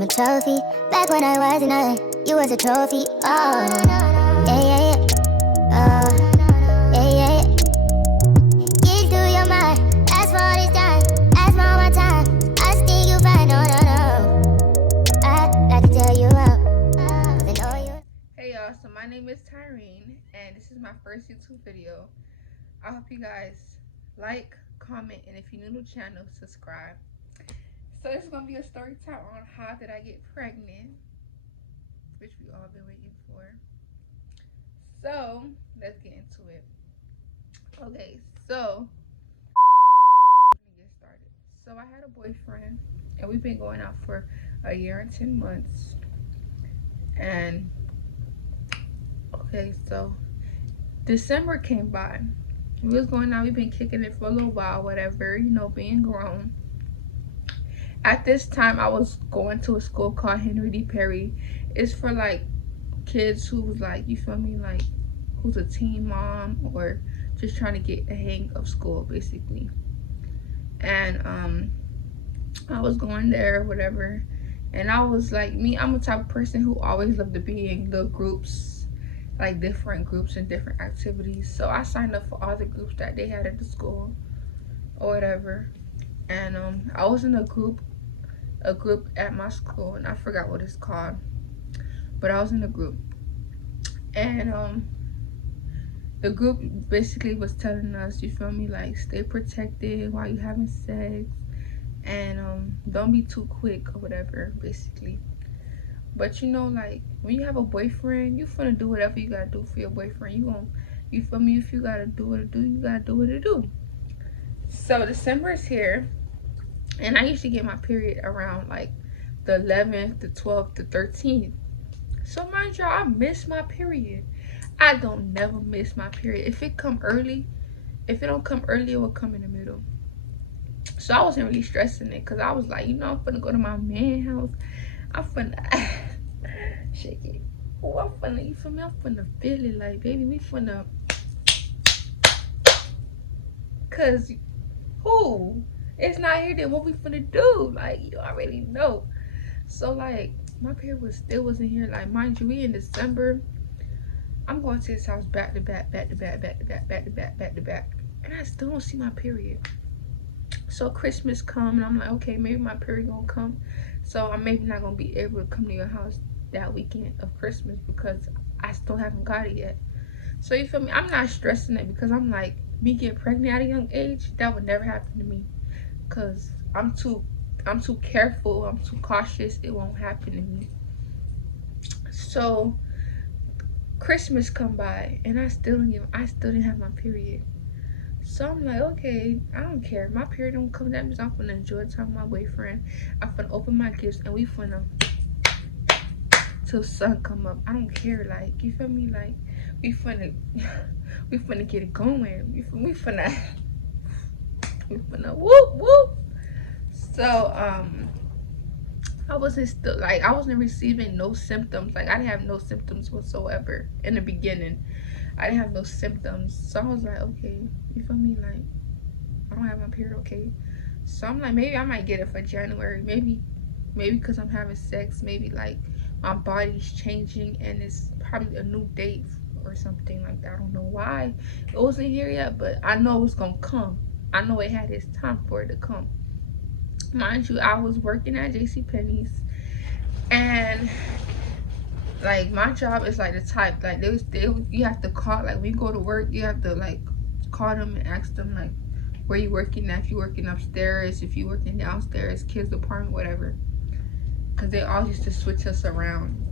I'm a trophy. Back when I was nothing, you was a trophy. Oh, yeah, yeah, yeah. Oh, yeah, yeah, yeah. Get through your mind. Ask for this time. Ask for my time. I think you find. No, no, no. I like to tell you out. 'Cause I know you. Hey y'all, so my name is Tyrene and this is my first YouTube video. I hope you guys like, comment, and if you're new to the channel, subscribe. So this is gonna be a story time on how did I get pregnant, which we all been waiting for. So let's get into it. Okay, so let me get started. So I had a boyfriend and we've been going out for a year and 10 months. And okay, so December came by. We was going out, we've been kicking it for a little while, whatever, you know, being grown. At this time, I was going to a school called Henry D. Perry. It's for like kids who was like, you feel me, like who's a teen mom or just trying to get the hang of school, basically. And I was going there, whatever. And I was like, me, I'm a type of person who always loved to be in little groups, like different groups and different activities. So I signed up for all the groups that they had at the school or whatever. And I was in a group at my school, and I forgot what it's called, but I was in a group. And the group basically was telling us, you feel me, like stay protected while you having sex, and don't be too quick or whatever, basically. But you know, like when you have a boyfriend, you finna do whatever you gotta do for your boyfriend. You feel me, if you gotta do what to do, you gotta do what to do. So December is here, and I used to get my period around like the 11th, the 12th, the 13th. So mind y'all, I miss my period. I don't never miss my period. If it come early, if it don't come early, it will come in the middle. So I wasn't really stressing it because I was like, you know, I'm finna go to my man house. I'm finna shake it. Oh, I'm finna, you feel me? I'm finna feel it like, baby, we finna, cause who? It's not here, then what we finna do? Like, you already know. So like my period was still wasn't here. Like mind you, we in December. I'm going to his house back to back, back to back, back to back, back to back, back to back. And I still don't see my period. So Christmas come and I'm like, okay, maybe my period gonna come. So I'm maybe not gonna be able to come to your house that weekend of Christmas because I still haven't got it yet. So you feel me? I'm not stressing it because I'm like, me getting pregnant at a young age, that would never happen to me. Cause I'm too careful, I'm too cautious, it won't happen to me. So Christmas come by and I still didn't have my period. So I'm like, okay, I don't care. My period don't come, that means I'm finna enjoy time with my boyfriend. I'm finna open my gifts and we finna till sun come up. I don't care, like you feel me? Like we finna we finna get it going. We finna whoop whoop. So I wasn't receiving no symptoms. Like I didn't have no symptoms whatsoever in the beginning. I didn't have no symptoms. So I was like, okay, you feel me? Like I don't have my period, okay. So I'm like, maybe I might get it for January. Maybe because I'm having sex, maybe like my body's changing and it's probably a new date or something like that. I don't know why it wasn't here yet, but I know it was gonna come. I know it had its time for it to come. Mind you, I was working at JCPenney's, and like my job is like the type like you have to call, like when you go to work you have to like call them and ask them like where you working at, if you working upstairs, if you working downstairs, kids department, whatever, because they all used to switch us around.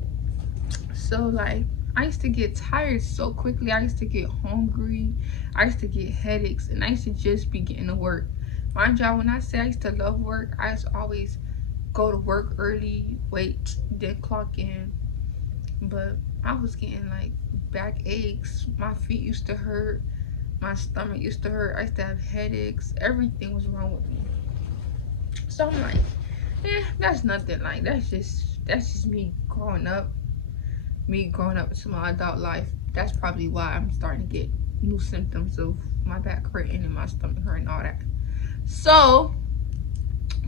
So like I used to get tired so quickly, I used to get hungry, I used to get headaches, and I used to just be getting to work. Mind y'all, when I say I used to love work, I used to always go to work early, wait, then clock in. But I was getting like back aches, my feet used to hurt, my stomach used to hurt, I used to have headaches, everything was wrong with me. So I'm like, that's nothing, like that's just me growing up into my adult life. That's probably why I'm starting to get new symptoms of my back hurting and my stomach hurting, all that. So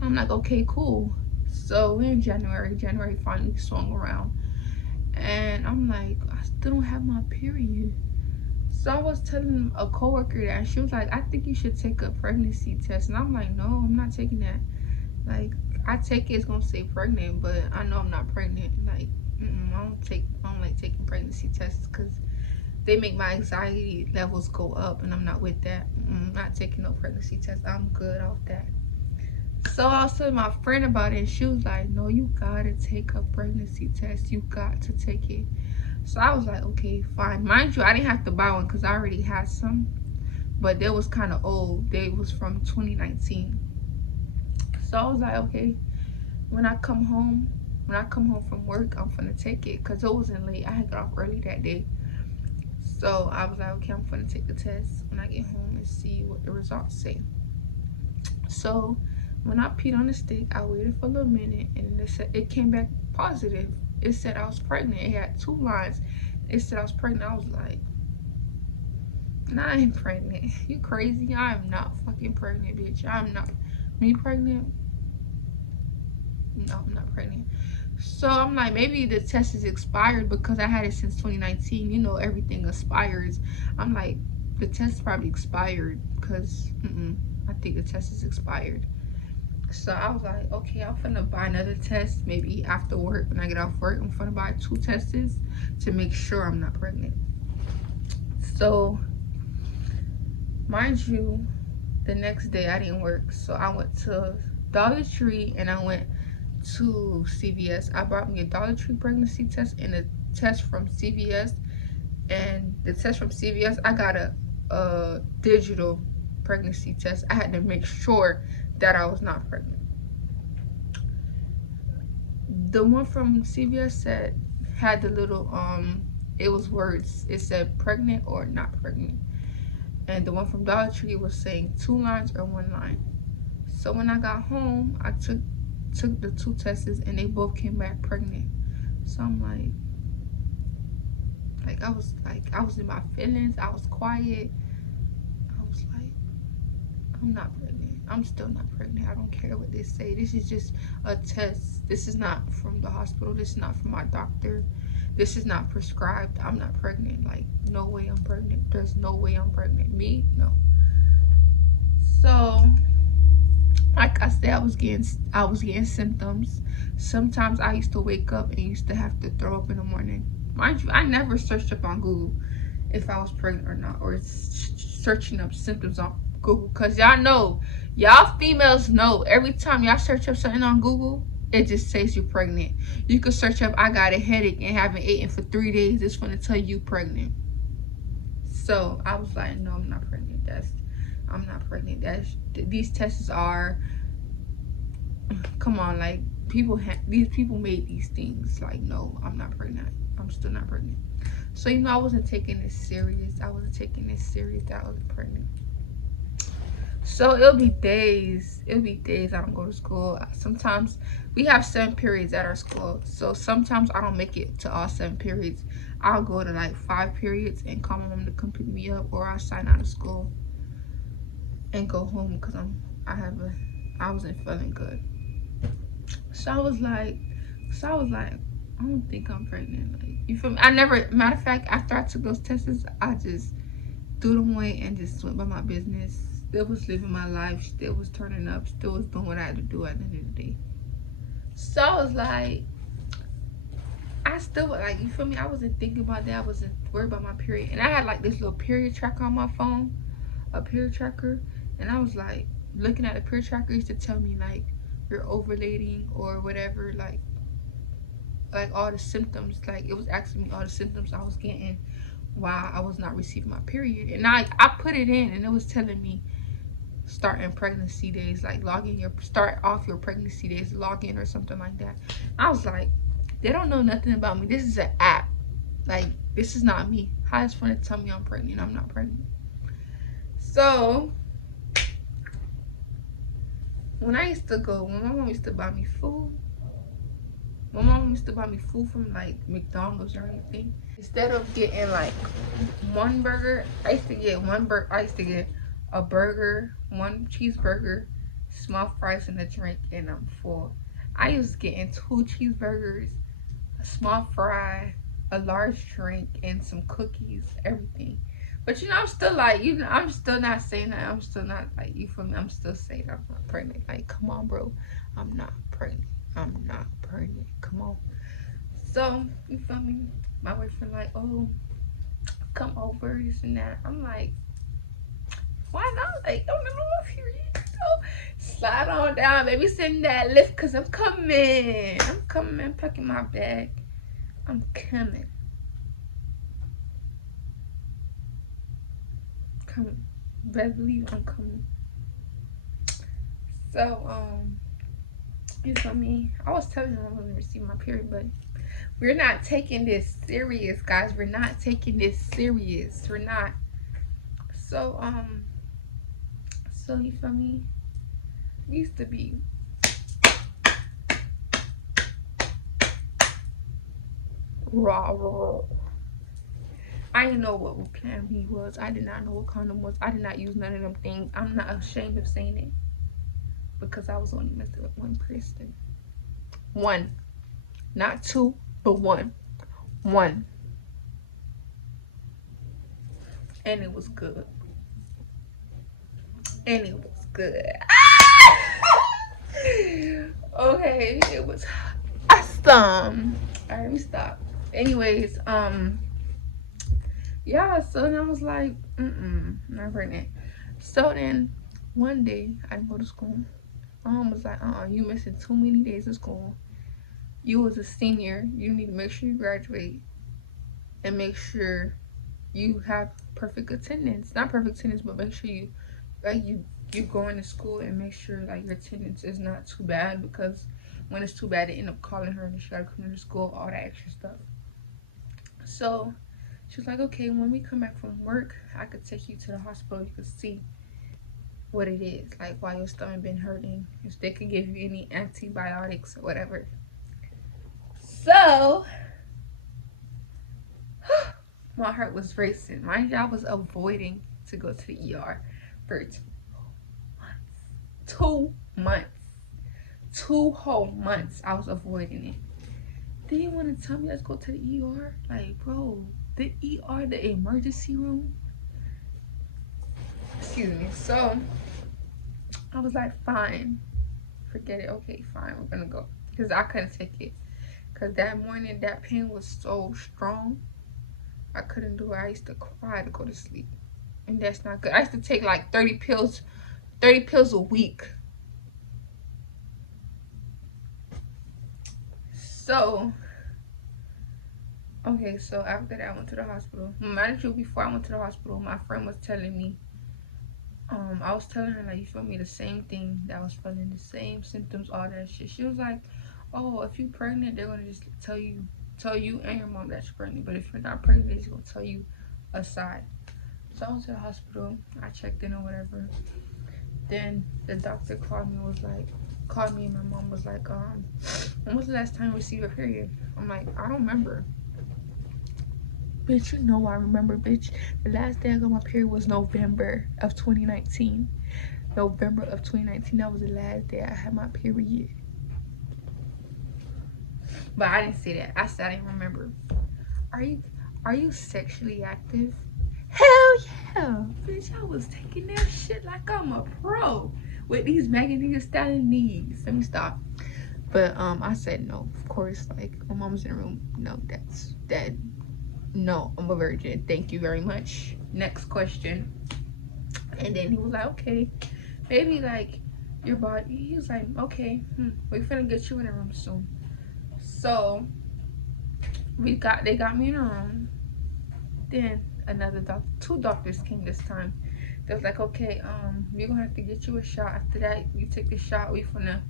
I'm like, okay, cool. So we're in January. January finally swung around, and I'm like, I still don't have my period. So I was telling a coworker that, and she was like, I think you should take a pregnancy test. And I'm like, no, I'm not taking that. Like, I take it, it's gonna say pregnant, but I know I'm not pregnant. Like, I don't like taking pregnancy tests because they make my anxiety levels go up, and I'm not with that. I'm not taking no pregnancy test. I'm good off that. So I was telling my friend about it, and she was like, no, you gotta take a pregnancy test. You got to take it. So I was like, okay, fine. Mind you, I didn't have to buy one because I already had some, but they was kind of old. They was from 2019. So I was like, okay, when I come home from work, I'm gonna take it because it wasn't late. I had got off early that day. So I was like, okay, I'm gonna take the test when I get home and see what the results say. So when I peed on the stick, I waited for a little minute, and it came back positive. It said I was pregnant. It had 2 lines. It said I was pregnant. I was like, nah, I ain't pregnant. You crazy? I am not fucking pregnant, bitch. I'm not. Me pregnant? No, I'm not pregnant. So I'm like, maybe the test is expired because I had it since 2019. You know, everything expires. I'm like, the test probably expired because I think the test is expired. So I was like, okay, I'm finna buy another test maybe after work. When I get off work, I'm finna buy 2 tests to make sure I'm not pregnant. So mind you, the next day I didn't work, so I went to Dollar Tree and I went to CVS. I bought me a Dollar Tree pregnancy test and a test from CVS. And the test from CVS, I got a digital pregnancy test. I had to make sure that I was not pregnant. The one from CVS had the little it was words. It said pregnant or not pregnant. And the one from Dollar Tree was saying 2 lines or 1 line. So when I got home, I took the 2 tests and they both came back pregnant. So I'm like I was in my feelings. I was quiet. I was like, I'm not pregnant. I'm still not pregnant. I don't care what they say. This is just a test. This is not from the hospital. This is not from my doctor. This is not prescribed. I'm not pregnant. Like, no way I'm pregnant. There's no way I'm pregnant. Me? No. So, like I said, I was getting symptoms. Sometimes I used to wake up and used to have to throw up in the morning. Mind you, I never searched up on Google if I was pregnant or not, or searching up symptoms on Google, because y'all females know, every time y'all search up something on Google, it just says you're pregnant. You could search up, I got a headache and haven't eaten for 3 days. It's going to tell you pregnant. So I was like, no, I'm not pregnant. I'm not pregnant. These tests are, come on, like, these people made these things. Like, no, I'm not pregnant. I'm still not pregnant. So, I wasn't taking this serious. I wasn't taking this serious that I was pregnant. So it'll be days I don't go to school. Sometimes we have 7 periods at our school, so sometimes I don't make it to all 7 periods. I'll go to like 5 periods and call my mom to come pick me up, or I'll sign out of school and go home because I wasn't feeling good. So I was like, I don't think I'm pregnant. Like, you feel me? Matter of fact, after I took those tests, I just threw them away and just went by my business. Still was living my life, still was turning up, still was doing what I had to do at the end of the day. So I was like, I still, like, you feel me? I wasn't thinking about that. I wasn't worried about my period. And I had like this little period tracker on my phone, a period tracker. And I was like, looking at the period tracker, used to tell me like, you're ovulating or whatever, like all the symptoms. Like, it was asking me all the symptoms I was getting while I was not receiving my period. And I put it in, and it was telling me starting pregnancy days, like start off your pregnancy days, log in or something like that. I was like, they don't know nothing about me. This is an app. Like, this is not me. How is it going to tell me I'm pregnant? I'm not pregnant. So when my mom used to buy me food. My mom used to buy me food from like McDonald's or anything. Instead of getting like one burger, I used to get a burger, 1 cheeseburger, small fries, and a drink, and I'm full. I was getting 2 cheeseburgers, a small fry, a large drink, and some cookies, everything. But you know, I'm still like, you know, I'm still not saying that. I'm still not like, you feel me? I'm still saying I'm not pregnant. Like, come on, bro. I'm not pregnant. I'm not pregnant. Come on. So, you feel me? My boyfriend like, oh, come over, this and that. I'm like, why not? Like, don't know if you're slide on down, baby. Send that lift, cause I'm coming. I'm coming. I'm packing my bag. I'm coming. Coming. Better believe I'm coming. So, you feel me? I was telling them I wasn't receiving my period, but we're not taking this serious, guys. We're not taking this serious. We're not. So, so you feel me? We used to be raw. I didn't know what Plan B was. I did not know what condom was. I did not use none of them things. I'm not ashamed of saying it because I was only messing with one person. One, not two, but one. And it was good. Okay, it was awesome. Alright, let me stop. Anyways, yeah, so then I was like, not pregnant. So then one day I go to school. My mom was like, you missing too many days of school. You was a senior. You need to make sure you graduate and make sure you have perfect attendance. Not perfect attendance, but make sure you going to school and make sure like your attendance is not too bad, because when it's too bad they end up calling her and she gotta come to school, all that extra stuff. So she was like, okay, when we come back from work, I could take you to the hospital. You could see what it is, like why your stomach been hurting, if they could give you any antibiotics or whatever. So my heart was racing. Mind you, I was avoiding to go to the ER for 2 months. 2 whole months I was avoiding it. They didn't want to tell me let's go to the ER. Like, bro, the ER, the emergency room. Excuse me. So I was like, fine, forget it. Okay, fine, we're gonna go, because I couldn't take it. Because that morning that pain was so strong, I couldn't do it. I used to cry to go to sleep, and that's not good. I used to take like 30 pills a week. So okay, so after that I went to the hospital. Mind you, before I went to the hospital, my friend was telling me, I was telling her, like, you feel me, the same thing, that I was feeling the same symptoms, all that shit. She was like, oh, if you're pregnant, they're gonna just tell you and your mom that you're pregnant, but if you're not pregnant, they're just gonna tell you aside. So I went to the hospital, I checked in or whatever. Then the doctor called me and my mom was like, when was the last time you received your period? I'm like, I don't remember. Bitch, you know I remember, bitch. The last day I got my period was November of 2019. November of 2019, that was the last day I had my period. But I didn't say that. I said I didn't remember. Are you sexually active? Hell yeah. Bitch, I was taking that shit like I'm a pro with these Megan Thee Stallion knees. Let me stop. But I said no, of course. Like, my mom's in the room. No, that's dead. No, I'm a virgin. Thank you very much. Next question. And then he was like, okay, maybe like your body. He was like, okay, we're finna get you in a room soon. So they got me in a room. Then another doctor, 2 doctors came this time. They was like, okay, we're gonna have to get you a shot. After that, you take the shot, we finna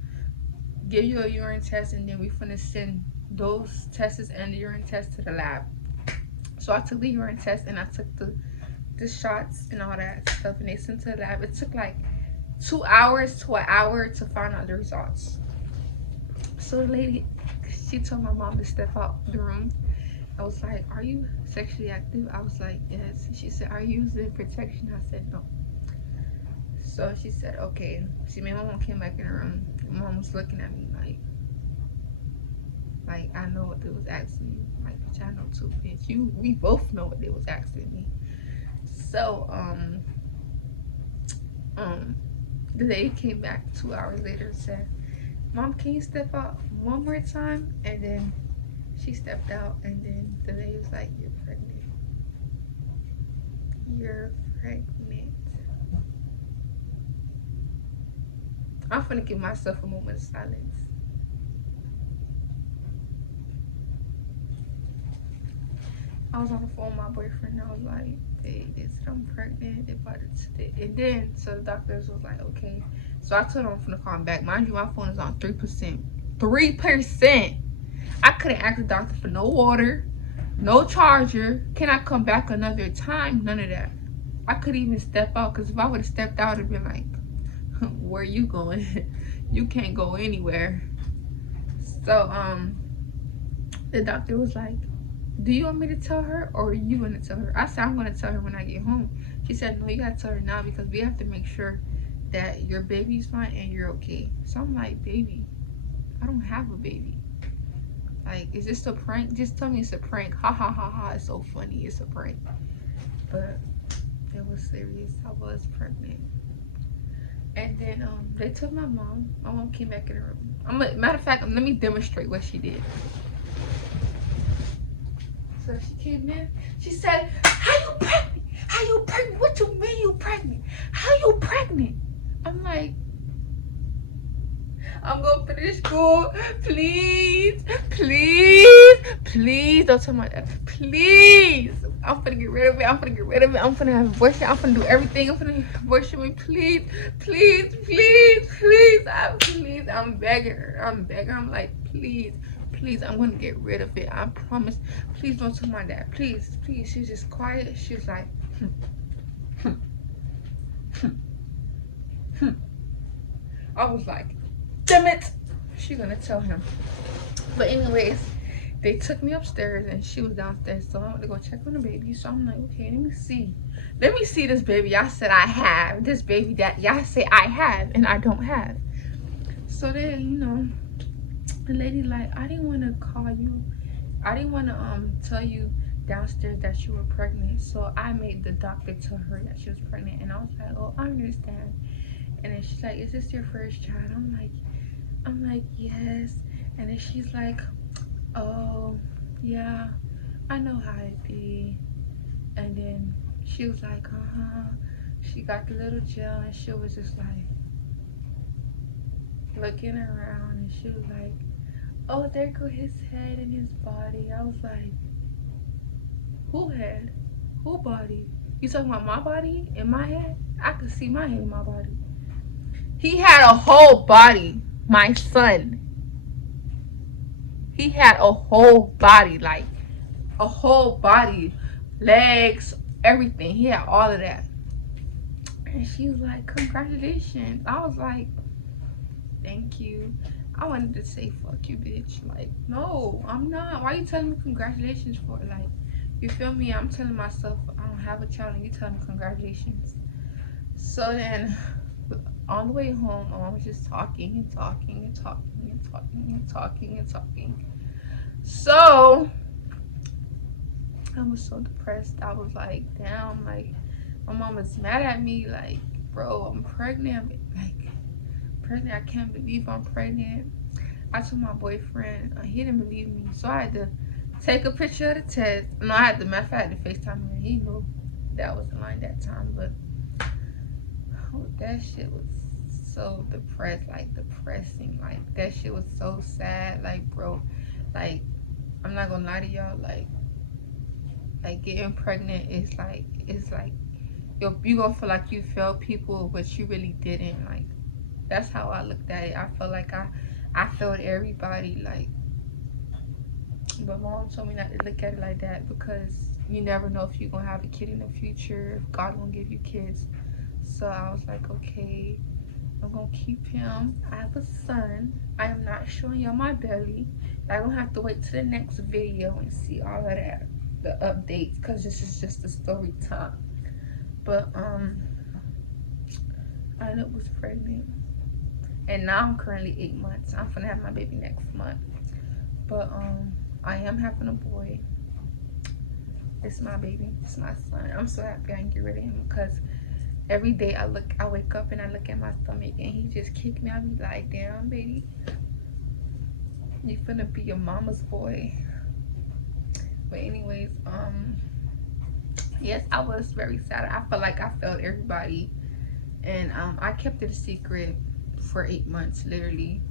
give you a urine test, and then we finna send those tests and the urine test to the lab. So I took the urine test and I took the shots and all that stuff, and they sent to the lab. It took like 2 hours to an hour to find out the results. So the lady, she told my mom to step out the room. I was like, are you sexually active? I was like, yes. She said, are you using protection? I said, no. So she said, okay. She made my mom came back in the room. My mom was looking at me like, Like, I know what they was asking you. Like, bitch, I know too, bitch. We both know what they was asking me. So, the lady came back 2 hours later and said, Mom, can you step out one more time? And then she stepped out, and then the lady was like, you're pregnant. You're pregnant. I'm gonna give myself a moment of silence. I was on the phone with my boyfriend, and I was like, hey, they said I'm pregnant. They bought it today. And then, so the doctors was like, okay. So I told them I'm gonna call him back. Mind you, my phone is on 3%. 3%. I couldn't ask the doctor for no water, no charger. Can I come back another time? None of that. I couldn't even step out, because if I would have stepped out, it'd been like, where you going? You can't go anywhere. So the doctor was like, do you want me to tell her, or are you going to tell her? I said, I'm going to tell her when I get home. She said, no, you got to tell her now, because we have to make sure that your baby's fine and you're okay. So I'm like, baby, I don't have a baby. Like, is this a prank? Just tell me it's a prank. Ha ha ha ha. It's so funny. It's a prank. But it was serious. I was pregnant. And then they took my mom. My mom came back in the room. Matter of fact, let me demonstrate what she did. So she came in. She said, how you pregnant? How you pregnant? What you mean you pregnant? How you pregnant? I'm like, I'm gonna finish school. Please, please, please don't tell my dad. Please. I'm gonna get rid of it. I'm gonna get rid of it. I'm gonna have a abortion. I'm gonna do everything. I'm gonna abortion me. Please, please, please, please. Please. I'm begging her. I'm begging her. I'm like, please, please, I'm gonna get rid of it. I promise. Please don't tell my dad. Please, please. She's just quiet. She's like, I was like, damn it. She's gonna tell him. But anyways, they took me upstairs and she was downstairs. So I went to go check on the baby. So I'm like, okay, let me see. Let me see this baby y'all said I have. This baby that y'all say I have and I don't have. So then, you know, the lady like, I didn't want to call you. I didn't want to tell you downstairs that you were pregnant. So I made the doctor tell her that she was pregnant. And I was like, oh, I understand. And then she's like, is this your first child? I'm like, yes. And then she's like, oh, yeah, I know how it be. And then she was like, she got the little gel and she was just like looking around and she was like, oh, there go his head and his body. I was like, who head? Who body? You talking about my body and my head? I could see my head and my body. He had a whole body, my son. He had a whole body, like a whole body, legs, everything. He had all of that. And she was like, congratulations. I was like, thank you. I wanted to say, fuck you, bitch. Like, no, I'm not. Why are you telling me congratulations for it? Like, you feel me? I'm telling myself I don't have a child and you telling me congratulations. So then, on the way home, my mom was just talking and talking and talking and talking and talking and talking. So I was so depressed. I was like, damn, like my mom was mad at me, like, bro, I'm pregnant. I can't believe I'm pregnant. I told my boyfriend, he didn't believe me, so I had to take a picture of the test. No, I had to, matter of fact, I had to FaceTime him. He knew that was the line that time, but that shit was so depressing. Like, that shit was so sad. Like, bro, like, I'm not gonna lie to y'all, like getting pregnant is like, you gonna feel like you failed people, but you really didn't. Like, that's how I looked at it. I felt like I failed everybody, like, but mom told me not to look at it like that, because you never know if you're gonna have a kid in the future, if God gonna give you kids. So I was like, okay, I'm gonna keep him. I have a son. I am not showing y'all my belly. I'm gonna have to wait to the next video and see all of that, the updates, because this is just a story time. But I ended up was pregnant, and now I'm currently 8 months. I'm gonna have my baby next month. But I am having a boy. It's my baby. It's my son. I'm so happy I can get rid of him because every day I wake up and I look at my stomach and he just kicked me. I be like, damn, baby, you finna be your mama's boy. But anyways, yes, I was very sad. I felt like I failed everybody, and I kept it a secret for 8 months, literally.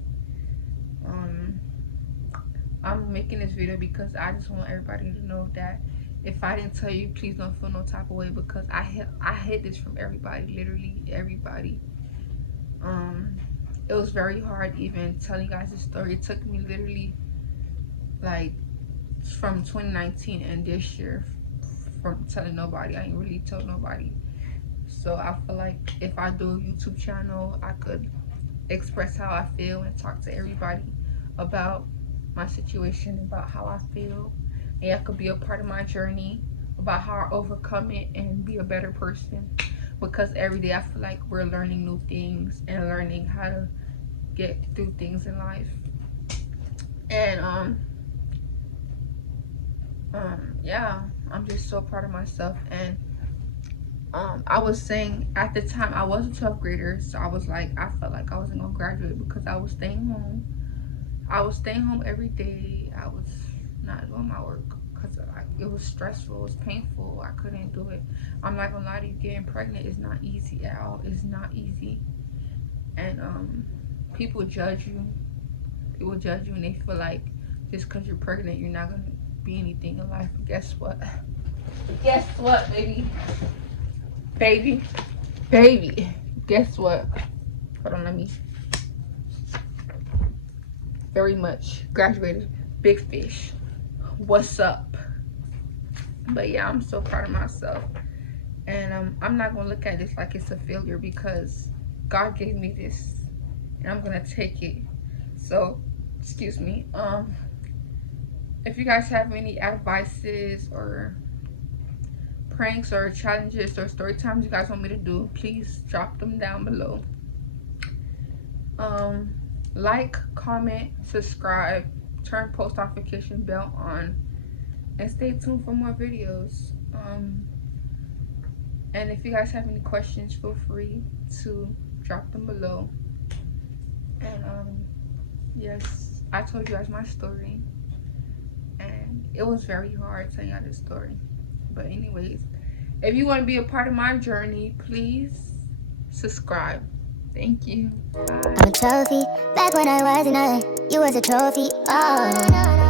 I'm making this video because I just want everybody to know that if I didn't tell you, please don't feel no type of way, because I hid this from everybody, literally everybody. It was very hard even telling you guys this story. It took me literally like from 2019 and this year from telling nobody. I ain't really told nobody. So I feel like if I do a YouTube channel, I could express how I feel and talk to everybody about my situation, about how I feel, and I could be a part of my journey about how I overcome it and be a better person. Because every day I feel like we're learning new things and learning how to get through things in life. And yeah, I'm just so proud of myself. And I was saying at the time I was a 12th grader, so I was like, I felt like I wasn't gonna graduate because I was staying home. I was staying home every day. I was not doing my work because it was stressful, it was painful. I couldn't do it. I'm not gonna lie to you, getting pregnant is not easy at all. It's not easy. And people judge you. People judge you and they feel like just because you're pregnant, you're not gonna be anything in life. But guess what? Guess what, baby? Baby, guess what? Hold on, let me. Very much graduated. Big fish. What's up? But yeah, I'm so proud of myself. And I'm not gonna look at this like it's a failure because God gave me this and I'm gonna take it. So, excuse me. If you guys have any advices or pranks or challenges or story times you guys want me to do, please drop them down below. Like, comment, subscribe, turn post notification bell on, and stay tuned for more videos. And if you guys have any questions, feel free to drop them below. And yes, I told you guys my story and it was very hard telling y'all this story. But anyways, if you want to be a part of my journey, please subscribe. Thank you. Bye. I'm a trophy. Back when I was nothing, you was a trophy. Oh.